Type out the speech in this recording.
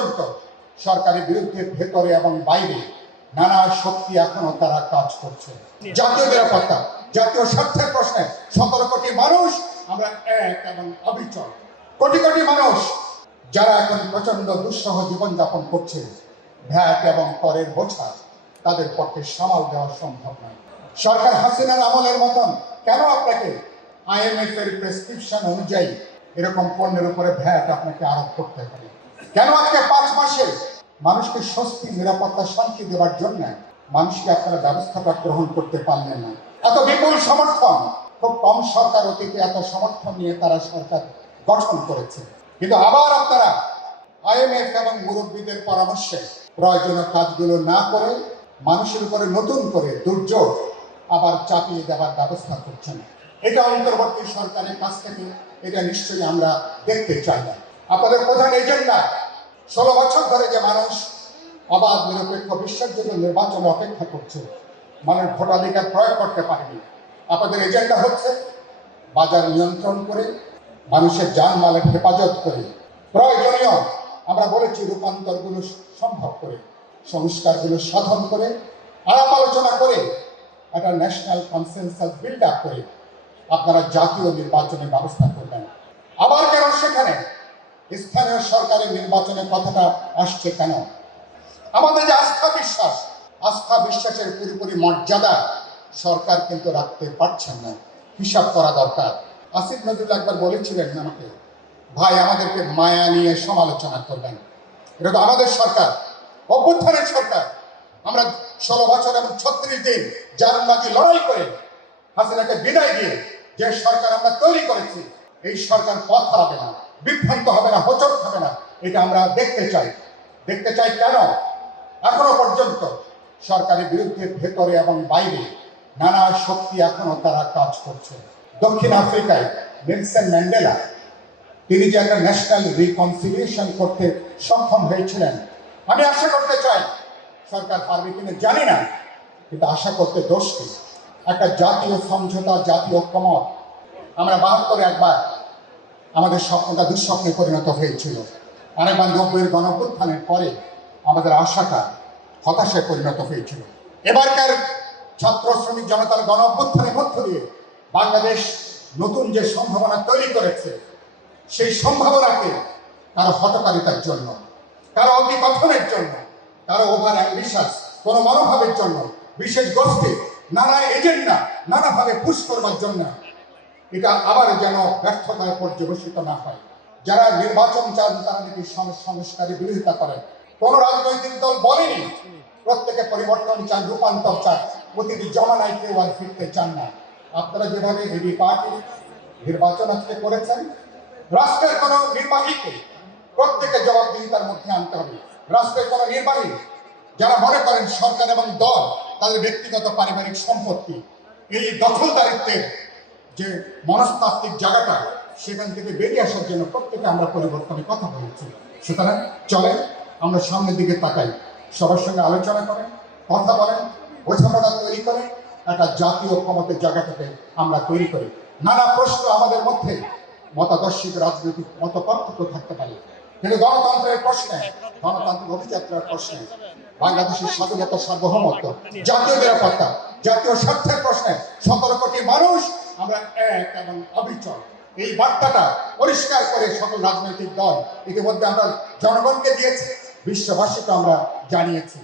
পর্যন্ত সরকারের বিরুদ্ধে, ভেতরে এবং বাইরে নানা শক্তি এখনও তারা কাজ করছে। জাতীয় নিরাপত্তা, জাতীয় স্বার্থের প্রশ্নে সতেরো কোটি মানুষ আমরা এক এবং অবিচল। কোটি কোটি মানুষ যারা এখন প্রচণ্ড দুঃসহ জীবনযাপন করছে, ভ্যাট এবং করের বোঝা তাদের পক্ষে সামাল দেওয়া সম্ভব নয়। সরকার হাসিনার আমলের মতন কেন আপনাকে আইএমএফ এর প্রেসক্রিপশন অনুযায়ী এরকম পণ্যের উপরে ভ্যাট আপনাকে আরোপ করতে হবে? কেন আজকে পাঁচ মাসে মানুষকে স্বস্তি, নিরাপত্তা, শান্তি দেওয়ার জন্য মানুষকে আপনারা ব্যবস্থাটা গ্রহণ করতে পারলেন না? এত বিপুল সমর্থন। খুব কম সরকার অতীতে এত সমর্থন নিয়ে তারা সরকার গঠন করেছে। কিন্তু আবার আপনারা আইএমএফ এবং মুরব্বীদের পরামর্শে প্রয়োজনীয় কাজগুলো না করে মানুষের উপরে নতুন করে দুর্যোগ আবার চাপিয়ে দেওয়ার ব্যবস্থা করছেন। এটা অন্তর্বর্তী সরকারের কাছ থেকে, এটা নিশ্চয়ই আমরা দেখতে চাই না। আপনাদের প্রধান এজেন্ডা ষোলো বছর ধরে যে মানুষ অবাধ, নিরপেক্ষ বিশ্বের জন্য নির্বাচনে অপেক্ষা করছে, মানুষ ভোটাধিকার প্রয়োগ করতে পারেনি। আপনাদের এজেন্ডা হচ্ছে বাজার নিয়ন্ত্রণ করে, মানুষের জানমালের হেফাজত করে। প্রয়োজনীয়, আমরা বলেছি রূপান্তরগুলো সম্ভব করে, সংস্কারগুলো সাধন করে, আলাপ আলোচনা করে, একটা ন্যাশনাল কনসেনসাস বিল্ড আপ করে, আপনারা জাতীয় নির্বাচনের ব্যবস্থা করবেন। আবার কেন সেখানে স্থানীয় সরকারের নির্বাচনের কথাটা আসছে কেন? আমাদের যে আস্থা বিশ্বাস, আস্থা বিশ্বাসের পুরোপুরি মর্যাদা সরকার কিন্তু রাখতে পারছেন না। হিসাব করা দরকার। আসিফ নজরুল একবার বলেছিলেন আমাকে, ভাই, আমাদেরকে মায়া নিয়ে সমালোচনা করবেন। এটা তো আমাদের সরকার, অভ্যুত্থানের সরকার। আমরা ষোলো বছর এবং ছত্রিশ দিন জানবাজি লড়াই করে হাসিনাকে বিদায় দিয়ে যে সরকার আমরা তৈরি করেছি, এই সরকার পথ হারাবে না। বিভ্রান্ত এটা আমরা দেখতে চাই। দেখতে চাই কেন? এখনও পর্যন্ত সরকারের বিরুদ্ধে ভেতরে এবং বাইরে নানা শক্তি এখনও তারা কাজ করছে। দক্ষিণ আফ্রিকায় নেলসন ম্যান্ডেলা, তিনি যে একটা ন্যাশনাল রিকনসিলিয়েশন করতে সক্ষম হয়েছিলেন, আমি আশা করতে চাই, সরকার পারবে কিনা জানি না, কিন্তু আশা করতে দোষ কি? একটা জাতীয় সমঝোতা, জাতীয় ঐক্যমত। আমরা বাহাত্তরে একবার আমাদের স্বপ্নটা দুঃস্বপ্নে পরিণত হয়েছিল। আরেকবার নব্বইয়ের গণপ্রত্থানের পরে আমাদের আশাটা হতাশায় পরিণত হয়েছিল। এবারকার ছাত্র শ্রমিক জনতার গণ মধ্য দিয়ে বাংলাদেশ নতুন যে সম্ভাবনা তৈরি করেছে, সেই সম্ভাবনাকে কারও হটকারিতার জন্য, কারও অতিকথনের জন্য, কারও ওভার অ্যাম্বিশাস কোনো মনোভাবের জন্য, বিশেষ গোষ্ঠী, নানা এজেন্ডা নানাভাবে পুশ করবার জন্য এটা আবার যেন ব্যর্থতায় পর্যবেসিত না হয়। যারা নির্বাচন চান, তারা নাকি সংস্কারের বিরোধিতা করেন কোন রাজনৈতিক দল বলেনি, প্রত্যেকে পরিবর্তন চান, রূপান্তর চান। প্রতিটি জমানায় কেউ আর ফিরতে চান না। আপনারা যেভাবে এবি পার্টি নির্বাচন আজকে করেছেন, রাষ্ট্রের কোন নির্বাহীকে প্রত্যেকে জবাবদিহিতার মধ্যে আনতে হবে। রাষ্ট্রের কোন নির্বাহী, যারা মনে করেন সরকার এবং দল তাদের ব্যক্তিগত পারিবারিক সম্পত্তি, এই দখলদারিত্বের যে মনস্তাত্ত্বিক জায়গাটা সেখান থেকে বেরিয়ে আসার জন্য প্রত্যেকে আমরা পরিবর্তনের কথা বলেছি। সুতরাং চলেন আমরা সামনের দিকে তাকাই। সবার সঙ্গে আলোচনা করেন, কথা বলেন, বোঝাপড়া তৈরি করে একটা জাতীয় ক্ষমতের জায়গাটাকে আমরা তৈরি করি। নানা প্রশ্ন আমাদের মধ্যে মতাদর্শিক, রাজনৈতিক মত পার্থক্য থাকতে পারে। কিন্তু গণতন্ত্রের প্রশ্নে, গণতান্ত্রিক অভিযাত্রার প্রশ্নে, বাংলাদেশের স্বাধীনতা সার্বভৌমত্ব, জাতীয় নিরাপত্তা, জাতীয় স্বার্থের প্রশ্নে সতেরো কোটি মানুষ আমরা এক এবং অবিচল। এই বার্তাটা পরিষ্কার করে সকল রাজনৈতিক দল ইতিমধ্যে আমরা জনগণকে দিয়েছি বিশ্ববাসীকে আমরা জানিয়েছি।